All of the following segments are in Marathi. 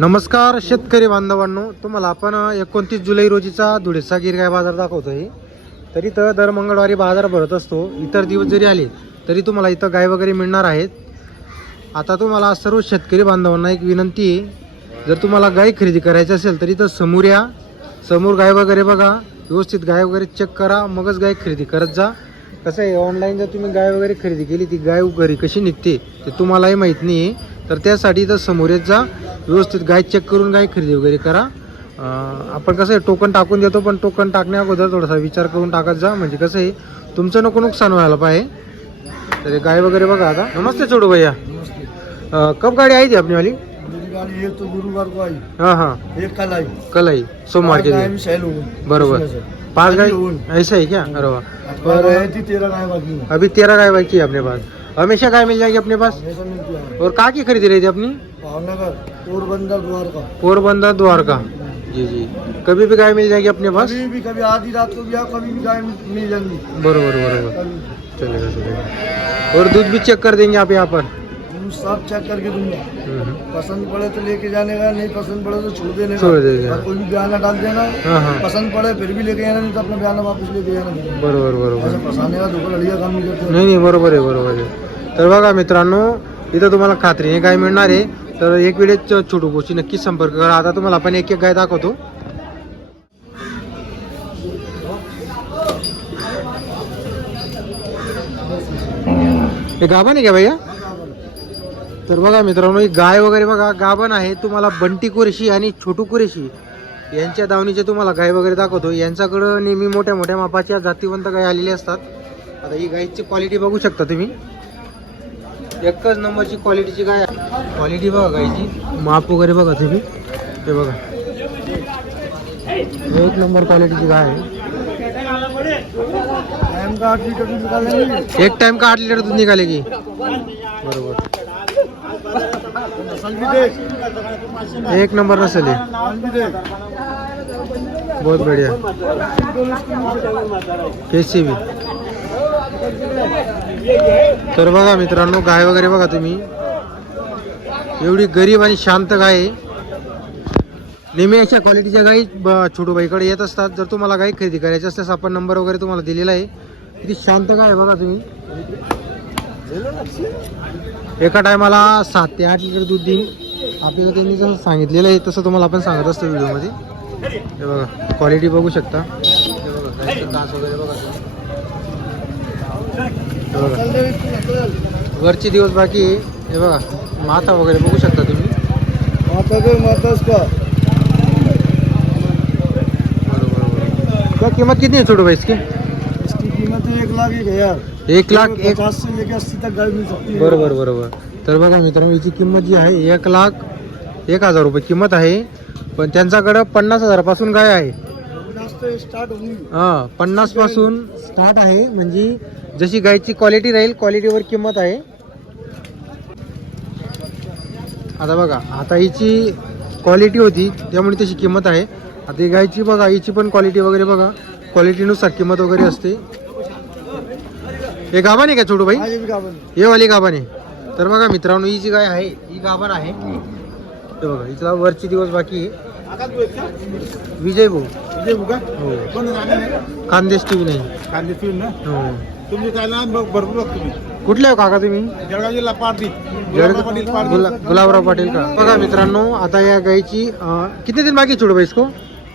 नमस्कार शेतकरी बांधवांनो. तुम्हाला आपण एकोणतीस जुलै रोजीचा धुळेसा गिरगाय बाजार दाखवतो आहे तरी तर इथं दर मंगळवारी बाजार भरत असतो. इतर दिवस जरी आले तरी तुम्हाला इथं गाय वगैरे मिळणार आहेत. आता तुम्हाला सर्व शेतकरी बांधवांना एक विनंती आहे. जर तुम्हाला गाय खरेदी करायची असेल तर इथं समोर या. समोर गाय वगैरे बघा. व्यवस्थित गाय वगैरे चेक करा. मगच गाय खरेदी करत जा. कसं आहे ऑनलाईन जर तुम्ही गाय वगैरे खरेदी केली ती गाय घरी कशी निघते ते तुम्हालाही माहीत नाही आहे तर त्यासाठी इथं समोर येत जा. व्यवस्थित गाय चेक करून गाय खरेदी वगैरे करा. आपण कसं आहे टोकन टाकून देतो पण टोकन टाकण्या अगोदर थोडासा विचार करून टाकत जा. म्हणजे कसं आहे तुमचं नको नुकसान व्हायला पाहिजे. तर गाय वगैरे बघा आता. नमस्ते छोटू भैया कब गाड़ी आई थी अपनी वाली? मेरी गाड़ी तो गुरुवार को आई। हाँ हाँ. कल आई। कल आई सोमवार के दिन. हो बरोबर। पांच गाय अभी। ऐसा है क्या? अरे वाह. पर आई थी तेरह गाय बाकी अभी तेरह गाय बची है अपने पास. हमेशा गाय मिल जाएगी अपने पास? और कहाँ की खरीदी रही थी अपनी? भावनगर पोरबंदर द्वारका। पोरबंदर द्वारका। जी जी। कभी भी गाय मिल जाएगी अपने पास? कभी भी कभी आधी रात को भी आओ कभी भी गाय मिल जाएँगी। बरोबर बरोबर। चलेगा चलेगा। और दूध भी चेक कर देंगे आप यहाँ पर? सब चेक करके दूँगा। हम्म। पसंद पड़े तो लेके जाने का नहीं पसंद पड़े तो छोड़ देने का। छोड़ देगा। कोई भी बयाना डाल देना। हाँ हाँ। पसंद पड़े फिर भी लेके जाना नहीं तो अपना बयाना वापस लेके जाना। बरोबर बरोबर। फंसाने का धोखा लड़िया काम नहीं करते। नाही नाही बरोबर आहे बरोबर आहे तर बघा मित्रांनो इथं तुम्हाला खात्रीने गाय मिळणार आहे. तर एक वेळेस छोटू गोष्टी नक्कीच संपर्क करा. आता तुम्हाला आपण एक एक गाय दाखवतो. हे गाभण आहे का भैया? तर बघा मित्रांनो ही गाय वगैरे बघा गाभण आहे. तुम्हाला बंटी कुरेशी आणि छोटू कुरेशी यांच्या दावणीचे तुम्हाला गाय वगैरे दाखवतो. यांच्याकडं नेहमी मोठ्या मोठ्या मापाच्या जातीवंत गाय आलेल्या असतात. आता ही गायची क्वालिटी बघू शकता तुम्ही. एकच नंबरची क्वालिटीची काय क्वालिटी बघा गायची माप वगैरे बघा तुम्ही. ते बघा. एक नंबर क्वालिटीची गाय आहे. एक टाइम का आठ लिटर दूध निघालेगी बरोबर. एक नंबर नसेल बहुत बढ़िया. केसी बी. तर बघा मित्रांनो गाय वगैरे बघा तुम्ही. एवढी गरीब आणि शांत गाय आहे. नेहमी अशा क्वालिटीच्या गायी ब- छोटूबाईकडे येत असतात. जर तुम्हाला गाय खरेदी करायची असल्यास आपण नंबर वगैरे तुम्हाला दिलेला आहे. किती शांत गाय आहे बघा तुम्ही. एका टायमाला सात ते आठ लिटर दूध देईन. आपल्याला त्यांनी जसं सांगितलेलं आहे तसं तुम्हाला आपण सांगत असतो व्हिडिओमध्ये. हे बघा क्वालिटी बघू शकता. हे बघा वगैरे बघा वरचे दिवस बाकी आहे. हे बघा माथा वगैरे बघू शकता तुम्ही. माता दे माता उसका बरोबर बरोबर क्या कीमत कितनी है छोटू भाई इसकी? इसकी कीमत है एक लाख एक हजार. एक लाख एक पचास से लेकर अस्सी तक गाय मिल सकती है बरोबर बरोबर. तर बघा मित्रांनो याची किंमत जी आहे एक लाख एक हजार रुपये किंमत आहे. पण त्यांच्याकडं पन्नास हजारापासून गाय आहे. स्टार्ट हां पन्नासपासून स्टार्ट आहे म्हणजे जशी गायची क्वालिटी राहील क्वालिटीवर किंमत आहे. आता बघा आता हिची क्वालिटी होती त्यामुळे तशी किंमत आहे. आता ही गायची बघा हिची पण क्वालिटी वगैरे बघा. क्वालिटीनुसार किंमत वगैरे असते. हे आहे का छोटू भाई हाँ वाली आहे. तर बघा मित्रांनो ही जी गाय आहे ही गाभण आहे. हे बघा हिचा वरची दिवस बाकी आहे. विजय भाऊ ये बुका हो कोण जाणे खानदेश टी नाही. कांदे फिर ना? हो. तुमचे काय ना भरपूर बघ तुम्ही. कुठले हो काका तुम्ही? जळगाव जिल्हा गुला- गुलाबराव पाटील का? बघा मित्रांनो आता या गायची अं, कितने दिन बाकी छोड़ो इसको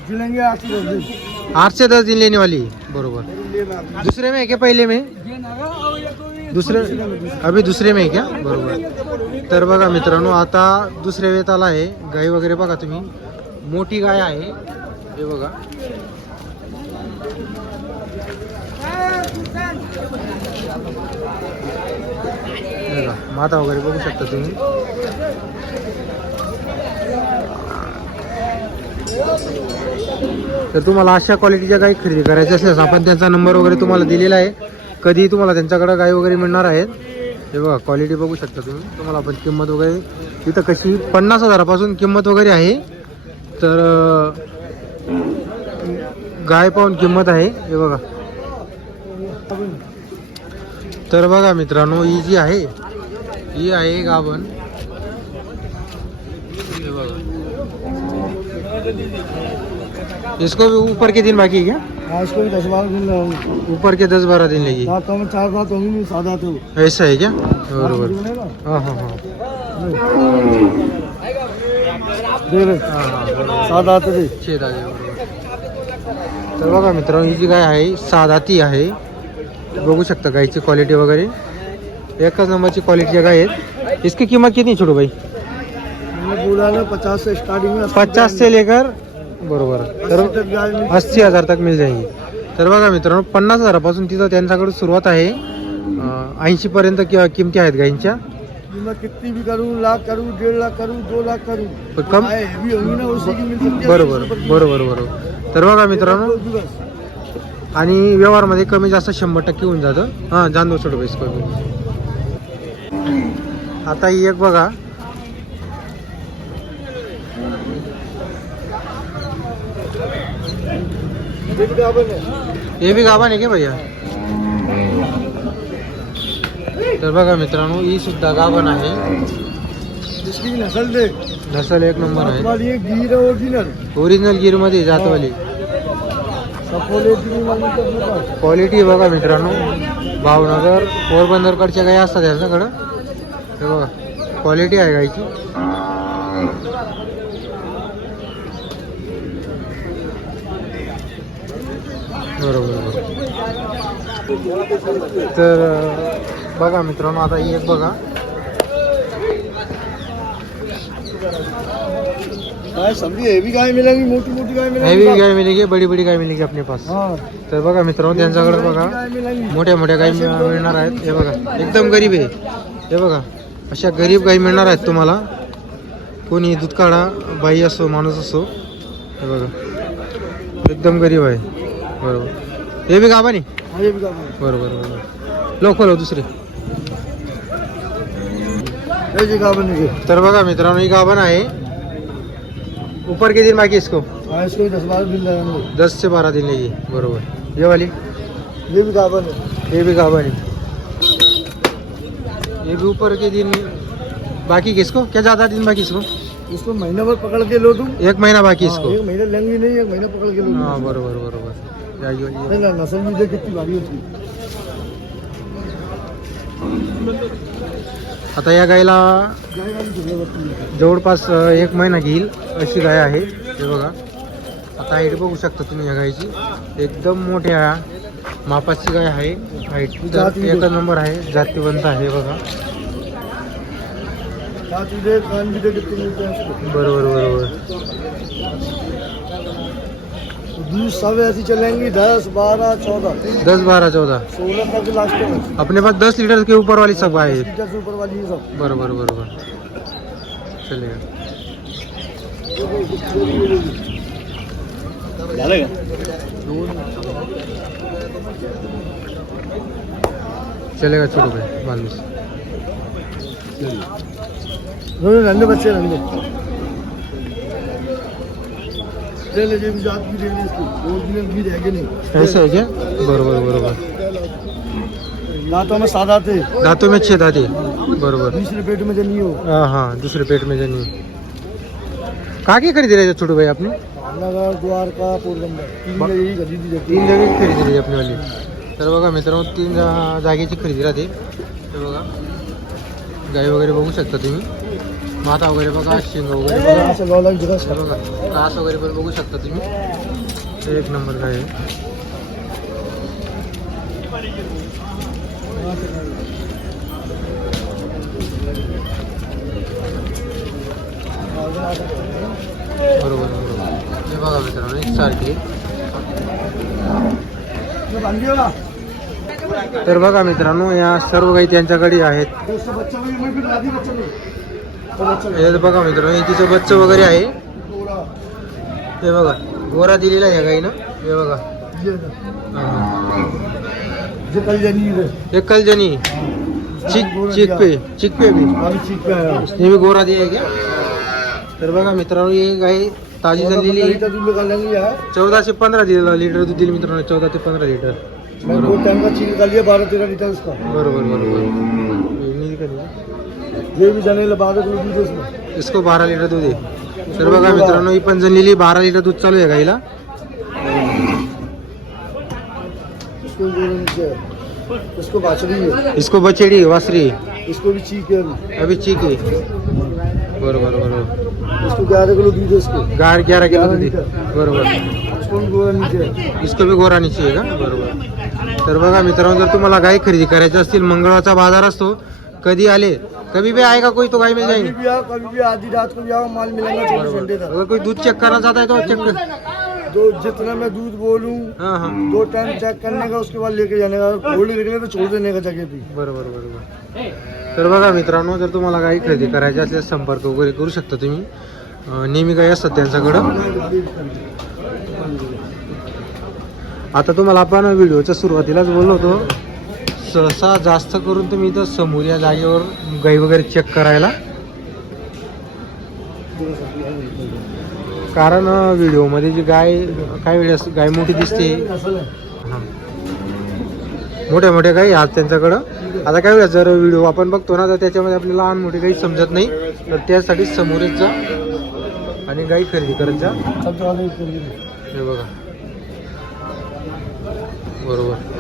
जिलेंगे आठ से दस दिन. लेने वाली है। बरोबर. दुसरे में है क्या पहले में? दुसरे अभी दुसरे में क्या? बरोबर. तर बघा मित्रांनो आता दुसऱ्या वेताला आहे. गाय वगैरे बघा तुम्ही. मोठी गाय आहे. हे बघा. हे बघा, माता वगैरे बघू शकता तुम्ही. तर तुम्हाला अशा क्वालिटीच्या गाई खरेदी करायच्या असल्यास आपण त्यांचा नंबर वगैरे तुम्हाला दिलेला आहे. कधी तुम्हाला त्यांच्याकडे गाय वगैरे मिळणार आहेत. हे बघा क्वालिटी बघू शकता तुम्ही. तुम्हाला आपण किंमत वगैरे इथं कशी? पन्नास हजारापासून किंमत वगैरे आहे. तर गाय पाहून किंमत आहे. हे बघा. तर बघा मित्रांनो ही जी आहे ही आहे गाभण. हे बघा. इसको भी ऊपर के दिन बाकी है क्या? हाँ इसको भी दस बारह दिन ऊपर के दस बारह दिन लगी रात में चार रात होंगी नहीं सादा तो ऐसा है क्या? बरोबर। हाँ हाँ हाँ। हाँ हाँ सादा आते दे छेद आहे बरोबर। तर बघा मित्रांनो ही जी गाय आहे साधाती आहे। बघू शकता गायची क्वालिटी वगैरे. एकच नंबरची क्वालिटीच्या गाय आहेत. इसकी किंमत किती छोटू भाई? मैंने बोला ना पचास से स्टार्टिंग में पचास से लेकर बरोबर. तर अस्सी हजार तक मिल जाएगी तर बघा मित्रांनो पन्नास हजारापासून तिथं त्यांच्याकडे सुरुवात आहे. ऐंशी पर्यंत कि- किमती आहेत गायींच्या मैं कितनी भी करूँ लाख करूँ डेढ़ लाख करूँ दो लाख करूँ. पण कम गाय हेवी होंगी ना उसी की मिल सकती है बरोबर बरोबर बरोबर. तर बघा मित्रांनो दिवस आणि व्यवहारमध्ये कमी जास्त शंभर टक्के होऊन जातं. हां जान दो छोटं पैसे कमी आता ही एक बघा ये भी गाभण हे बी गाभा नाही की भैया? तर बघा मित्रांनो ही सुद्धा गाभण आहे. इसकी नसल एक नंबर आहे. हमारी गिर ओरिजिनल ओरिजिनल जातवाली. गिर क्वालिटी बघा मित्रांनो. भावनगर पोरबंदरकडच्या गाई असतात यांच्याकडं हे बघा क्वालिटी आहे गाईची. बरोबर तर बघा मित्रांनो आता ही एक बघा. गाय समझी हेवी गाय मिलेंगी मोटी मोटी गाय मिलेंगी हेवी गाय मिलेगी बडी बडी गाय मिलेगी अपने पास? हाँ. तर बघा मित्रांनो त्यांच्याकडे बघा. मोठ्या मोठ्या गायी मिळ- मिळणार आहेत. हे बघा एकदम गरीब आहे. हे बघा अशा गरीब गायी मिळणार आहेत तुम्हाला. कोणी दूध काढा बाई असो माणूस असो. हे बघा एकदम गरीब आहे. बरोबर. हे बी गाभा नाही ये भी गाय। बरोबर बरोबर. लोकल हो दुसरे. है। तर बघा मित्रांनो ही गाभण आहे ऊपर के दिन बाकी इसको? इसको दस बारह दिन दस से बारह दिन लेगी बरोबर. ये वाली? ये भी गाभण है ये भी गाभण है ये भी ऊपर के दिन? बाकी किसको? क्या ज़्यादा दिन बाकी इसको? इसको महीना भर पकड़ के लो तुम. एक महीना बाकी हाँ, इसको. एक महीना लेंगी नहीं एक महीना पकड़ के लो हाँ बरोबर बरोबर. भारी होती आता या गायला जवळपास अ, एक महिना घेईल अशी गाय आहे. हे बघा. आता हाईट बघू शकता तुम्ही या गायची. एकदम मोठ्या मापाची गाय आहे. हाईट तर जाती एकच नंबर आहे. जातीवंत आहे बघा. कान बरोबर बरोबर. दूध सब ऐसी चलेंगी दस बारह चौदह। दस बारह चौदह। सोलह तक लास्ट अपने पास दस लीटर के ऊपर वाली सब लीटर से ऊपर वाली सब। बरोबर बरोबर। चलेगा चलेगा छोटू भाई नन्हे बच्चे नन्हे ले ले ये भी जात भी देंगे इसको ओरिजिनल भी रहेंगे नहीं ऐसा है क्या? बरोबर बरोबर। लातों में सादा थे। दांतों में छेद आते बरोबर। दूसरे पेट में जो नहीं हो। हाँ हाँ दूसरे पेट में जनी। कहाँ की खरीदी रहे थे छोटू भाई आपने? नगर द्वारका पोरबंदर। तीन जगह यही खरीदी जाती तीन है जागेची खरेदी राहते वाली। तर बघा मित्रांनो तीन जागेची खरेदी राहते। हे बघा। गाई वगैरे बघू शकता तुम्ही। माता वगैरे बघा शिंग वगैरे बघा. बघा कास वगैरे पण बघू शकता तुम्ही. एक नंबर काय आहे. बरोबर बरोबर. हे बघा मित्रांनो एक सारखी. तर बघा मित्रांनो या सर्व काही त्यांच्याकडे आहेत. दोस्तों बच्चा भी मैं फिर दादी बच्चा नहीं तो बच्चा नहीं। हे बघा मित्रांनो हे तिचं बच्चं वगैरे आहे. हे बघा गोरा दिलेला आहे हे बघा ये ना। हा. ये कल जानी कलजनी चिक चिक पे चिक पे भी अभी ठीक पे आया हे भी गोरा दिया क्या तर बघा मित्रांनो ही गाय ताजी झालेली लीटर दूध लगा लेंगे यार चौदा ते पंधरा दिल लिटर दूध दिली मित्रांनो चौदा ते पंधरा लिटर. बरोबर. बरोबर नहीं? ये भी जाने लगा बारह किलो दूध है उसमें इसको बारह लीटर दूध है। तर बघा मित्रांनो ही पण जनलेली बारा लिटर दूध चालू आहे गाईला इसको गोरा नीचे है इसको बाछड़ी है। इसको बचेडी वासरी इसको भी चीक है अभी। अभी चिक आहे बरोबर बरोबर। इसको ग्यारह किलो दूध है इसको। गार ग्यारह किलो दूध। आहे. बरोबर। इसको भी गोरा नीचे है। इसको भी गोराणीची आहे का? बरोबर। तर बघा मित्रांनो जर तुम्हाला गाय खरेदी करायची असतील मंगळवारचा बाजार असतो कधी आले कभी भी आएगा कोई तो गाय मिल कभी जाएगी। भी आओ कभी भी आधी रात को भी आओ माल मिलेगा चौबीस घंटे तक। अगर कोई दूध चेक करना चाहता है तो चेक जो जितना मैं दूध बोलूँ दो टाइम चेक करने का उसके बाद लेके जाने का कोल्ड निकले तो छोड़ देने का जगह पे बरोबर बरोबर। तर बघा मित्रांनो जर तुम्हाला गाई खरेदी करायची असल्यास संपर्क वगैरे करू शकता तुम्ही. नेहमी गाई असतात त्यांच्याकडं. आता तुम्हाला आपण व्हिडिओच्या सुरुवातीलाच बोललो होतो. सहसा जास्त करून तुम्ही इथं समोर या जागेवर गाई वगैरे चेक करायला. कारण व्हिडिओमध्ये जी गाय काय वेळेस गाय मोठी दिसते. मोठ्या मोठ्या गाई आज त्यांच्याकडं. आता काय वेळेस जर व्हिडिओ आपण बघतो ना तर त्याच्यामध्ये आपली लहान मोठी गाई समजत नाही. तर त्यासाठी समोरच जा आणि गाई खरेदी करत जा. हे बघा. बरोबर.